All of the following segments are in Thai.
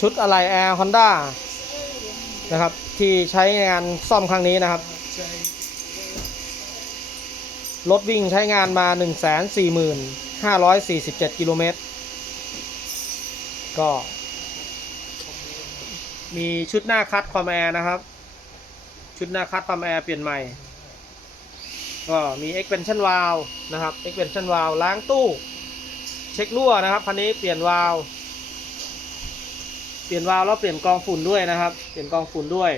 ชุดอะไหล่แอร์ฮอนด้านะครับ ที่ใช้งานซ่อมครั้งนี้นะครับ รถวิ่งใช้งานมา 145,547 กิโลเมตร ก็ มีชุดหน้าคัดความแอร์นะครับ ชุดหน้าคัดความแอร์เปลี่ยนใหม่ ก็มี expansion valve นะครับ expansion valve ล้างตู้ เช็ครั่วนะครับคันนี้เปลี่ยนวาล์ว เปลี่ยนวาล์วแล้วเปลี่ยนกองฝุ่นด้วยนะครับ เปลี่ยนกองฝุ่นด้วย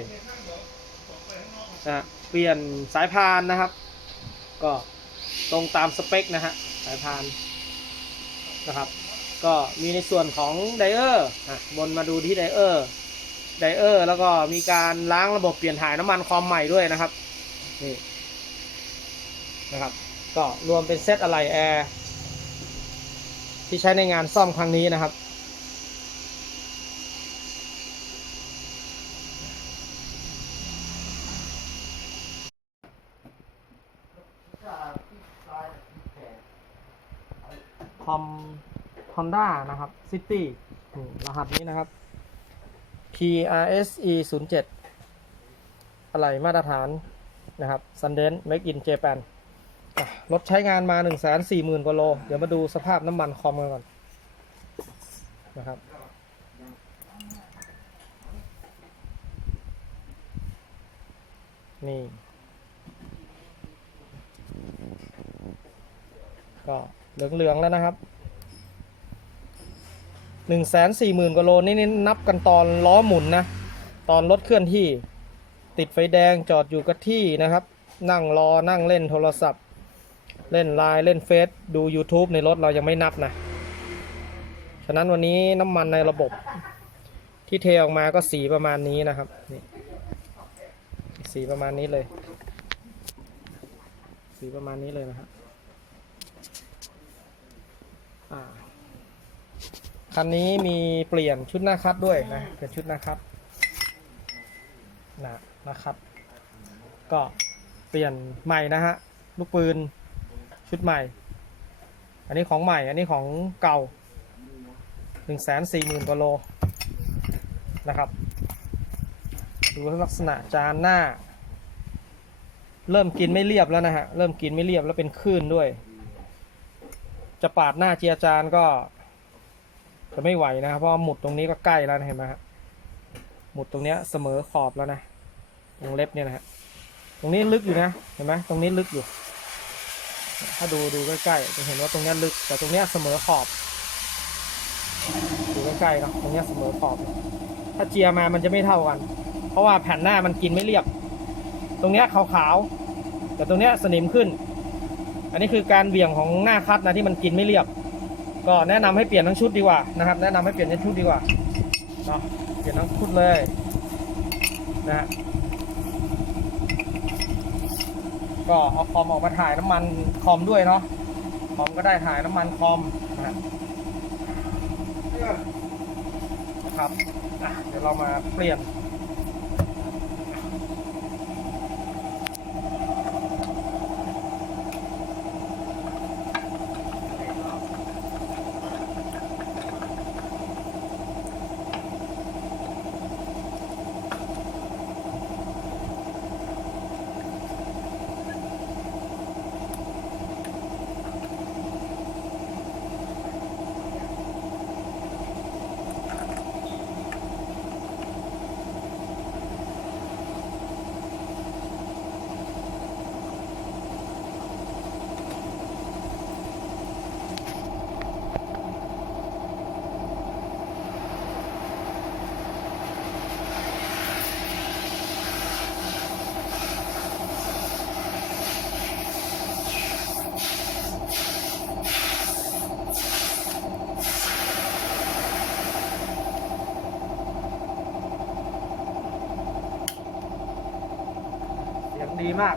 นะเปลี่ยนสายพานนะครับ ก็ตรงตามสเปคนะฮะสายพานนะครับ ก็มีในส่วนของไดเออร์อะบนมาดูที่ไดเออร์ไดเออร์แล้วก็มีการล้างระบบเปลี่ยนถ่ายน้ำมันคอมใหม่ด้วยนะครับนี่นะครับก็รวมเป็นเซตอะไหล่แอร์ที่ใช้ในงานซ่อมครั้งนี้นะครับ คอมฮอนด้านะครับซิตี้รหัสนี้นะครับ PRSE 0 7อะไรมาตรฐานนะครับ Sundance Make in Japan รถใช้งานมา 1 4 0 0 0 0กว่าโล เดี๋ยวมาดูสภาพน้ำมันคอมกันก่อนนะครับนี่ ก็ เหลืองๆแล้วนะครับ1 4 0 0 0 0กว่าโลนี่นี่นับกันตอนล้อหมุนนะ ตอนรถเคลื่อนที่ ติดไฟแดงจอดอยู่กับที่นะครับ นั่งรอนั่งเล่นโทรศัพท์ เล่นไลน์เล่นเฟซดู YouTube ในรถเรายังไม่นับนะ ฉะนั้นวันนี้น้ำมันในระบบที่เทออกมาก็สีประมาณนี้นะครับนี่สีประมาณนี้เลย สีประมาณนี้เลยนะครับอ่า คันนี้มีเปลี่ยนชุดหน้าคัดด้วยนะเป็นชุดหน้าคัดนะนะครับ ก็เปลี่ยนใหม่นะฮะลูกปืนชุดใหม่ อันนี้ของใหม่ อันนี้ของเก่า1 4 0 0 0 0กว่าโลนะครับ ดูลักษณะจานหน้า เริ่มกินไม่เรียบแล้วนะฮะ เริ่มกินไม่เรียบแล้วเป็นคลื่นด้วย จะปาดหน้าเจียจานก็ จะไม่ไหวนะครับเพราะหมุดตรงนี้ก็ใกล้แล้วนะเห็นไหมฮะหมุดตรงเนี้ยเสมอขอบแล้วนะตรงเล็บเนี่ยนะฮะตรงนี้ลึกอยู่นะเห็นไหมตรงนี้ลึกอยู่ ถ้าดูดูใกล้ๆจะเห็นว่าตรงเนี้ยลึก แต่ตรงเนี้ยเสมอขอบดูใกล้ๆเนาะตรงเนี้ยเสมอขอบ ถ้าเจียมามันจะไม่เท่ากัน เพราะว่าแผ่นหน้ามันกินไม่เรียบ ตรงเนี้ยขาวๆแต่ตรงเนี้ยสนิมขึ้น อันนี้คือการเบี่ยงของหน้าคัดนะที่มันกินไม่เรียบ ก็แนะนำให้เปลี่ยนทั้งชุดดีกว่านะครับ แนะนำให้เปลี่ยนทั้งชุดดีกว่าเนาะเปลี่ยนทั้งชุดเลยนะฮะก็เอาคอมออกมาถ่ายน้ำมันคอมด้วยเนาะคอมก็ได้ถ่ายน้ำมันคอมนะครับเดี๋ยวเรามาเปลี่ยน มาก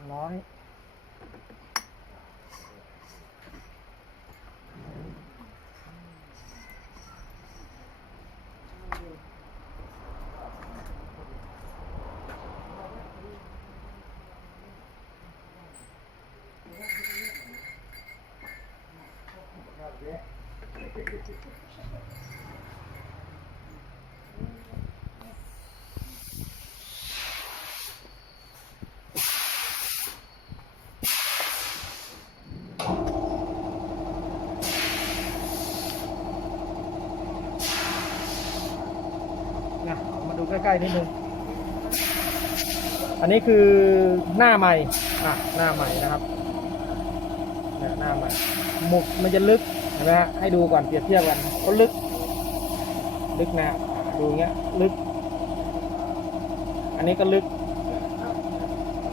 รียบร้อยะมาดูใกล้ๆนิดนึง อันนี้คือหน้าใหม่อะหน้าใหม่นะครับเนี่ยหน้าใหม่หมุกมันจะลึกเห็นไหมฮะให้ดูก่อนเปรียบเทียบกันก็ลึก ลึกนะดูเงี้ยลึก อันนี้ก็ลึก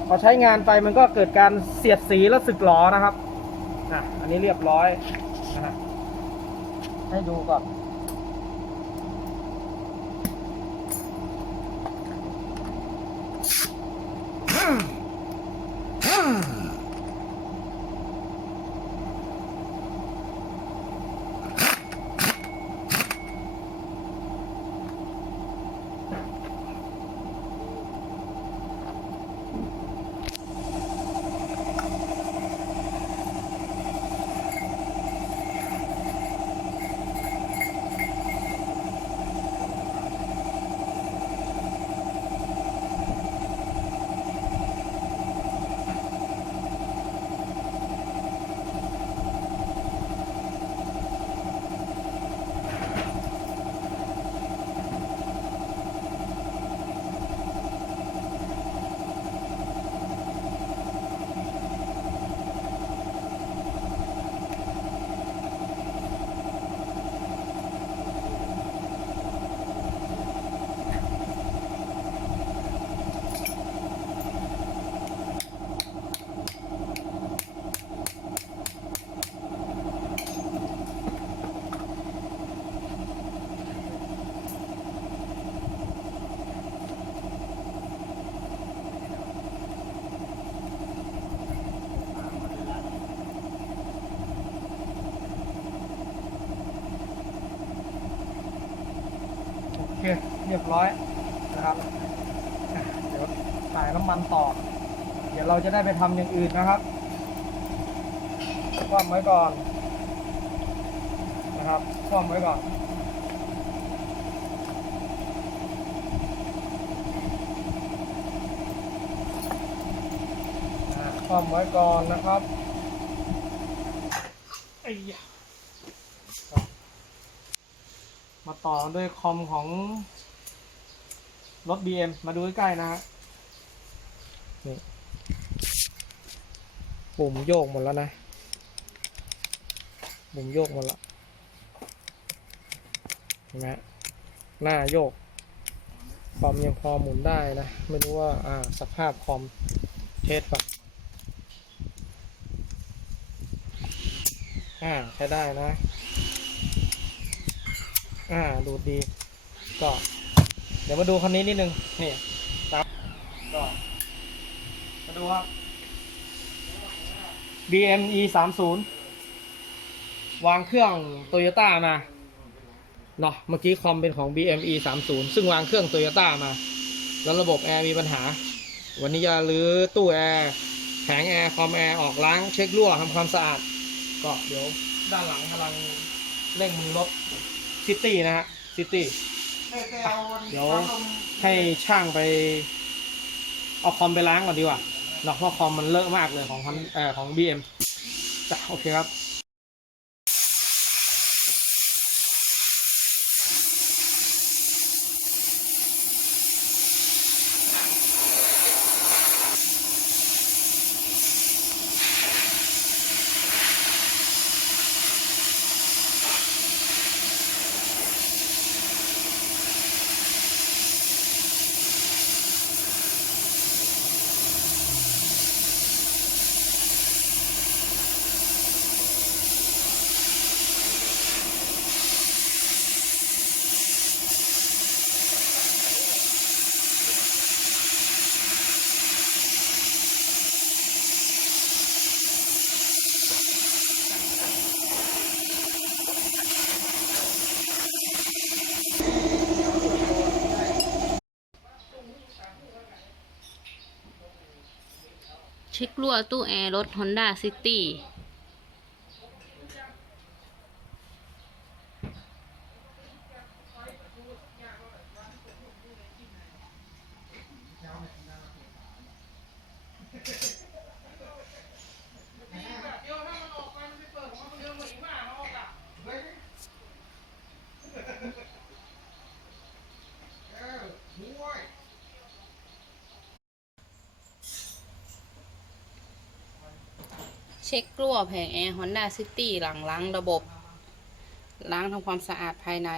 พอใช้งานไปมันก็เกิดการเสียดสีแล้วสึกหลอนะครับอะอันนี้เรียบร้อยนะฮะให้ดูก่อน เคเรียบร้อยนะครับเดี๋ยวถ่ายน้ำมันต่อ เดี๋ยวเราจะได้ไปทำอย่างอื่นนะครับคว่ำไว้ก่อนนะครับคว่ำไว้ก่อนคว่ำไว้ก่อนนะครับไอ้ยะ มาต่อด้วยคอมของรถ BM มาดูใกล้ๆนะฮะนี่ปุ่มโยกหมดแล้วนะปุ่มโยกหมดแล้วเห็นไหมฮะหน้าโยกคอมยังพอหมุนได้นะ ไม่รู้ว่าอ่าสภาพคอมเทสก่อนอ่าใช้ได้นะ อ่า ดูดี ก็ เดี๋ยวมาดูคันนี้นิดนึง นี่ครับก็มาดูครับ BM E 3 0วางเครื่องโตโยต้ามา เนาะ เมื่อกี้คอมเป็นของ BM E 3 0ซึ่งวางเครื่องโตโยต้ามา แล้วระบบแอร์มีปัญหา วันนี้จะรื้อตู้แอร์ แผงแอร์ คอมแอร์ ออกล้าง เช็ครั่วทำความสะอาด ก็เดี๋ยวด้านหลังกำลังเร่งมือรถ ซิตี้นะฮะซิตี้เดี๋ยวให้ช่างไป เอาคอมไปล้างก่อนดีกว่าเนาะเพราะคอมมันเลอะมากเลยของคอนเอ่อของ BM จ้ะโอเคครับ ช็ครั่วตู้แอร์รถ Honda City เช็คกลัวแผงแอร์ฮอนด้าซิตี้หลังล้างระบบ ล้างทำความสะอาดภายใน